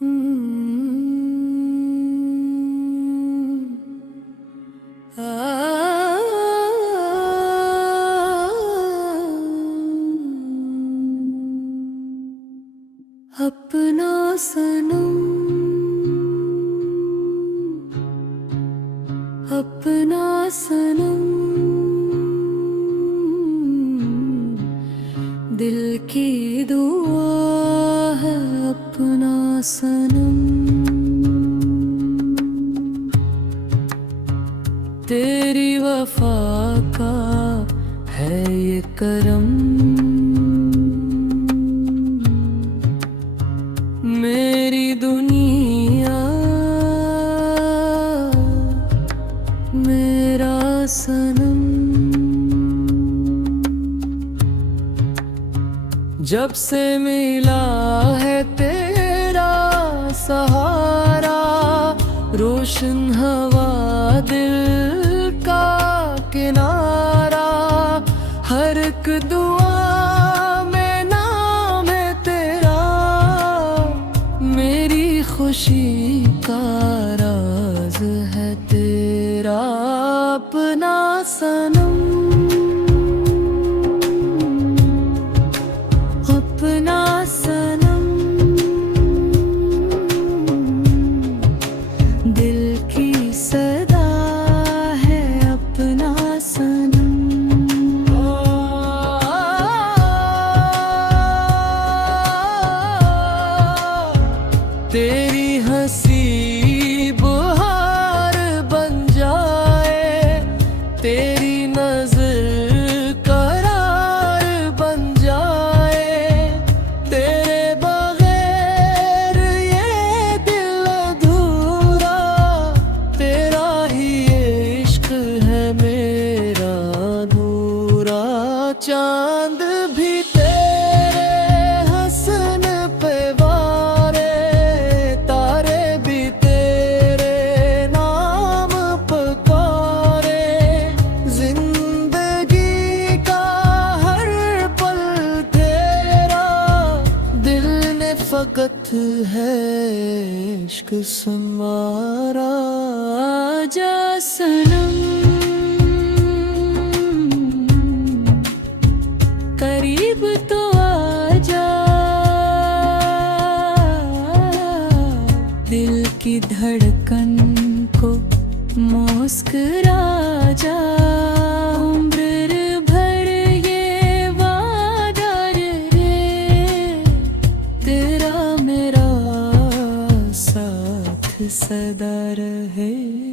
अपना सनम, अपना सनम, दिल की दुआ है अपना सनम। तेरी वफा का है ये करम, मेरी दुनिया मेरा सनम। जब से मिला है तेरा सहारा, रोशन हवा दिल का किनारा, हर एक दुआ में नाम है तेरा, मेरी खुशी का राज है तेरा अपना सनम, अपना सनम, दिल की सदा है अपना सनम। तेरी हंसी बहार बन जाए, तेरी नजर करार बन जाए, तेरे बगैर ये दिल अधूरा, तेरा ही इश्क है मेरा अधूरा। चांद भी तेरे हसन पे वारे, तारे भी तेरे नाम पुकारे, जिंदगी का हर पल तेरा, दिल ने फकत है इश्क समारा। आजा सनम, करीब तो आजा, दिल की धड़कन को मुस्कुरा जा। उम्र भर ये वादा रे, तेरा मेरा साथ सदा रहे।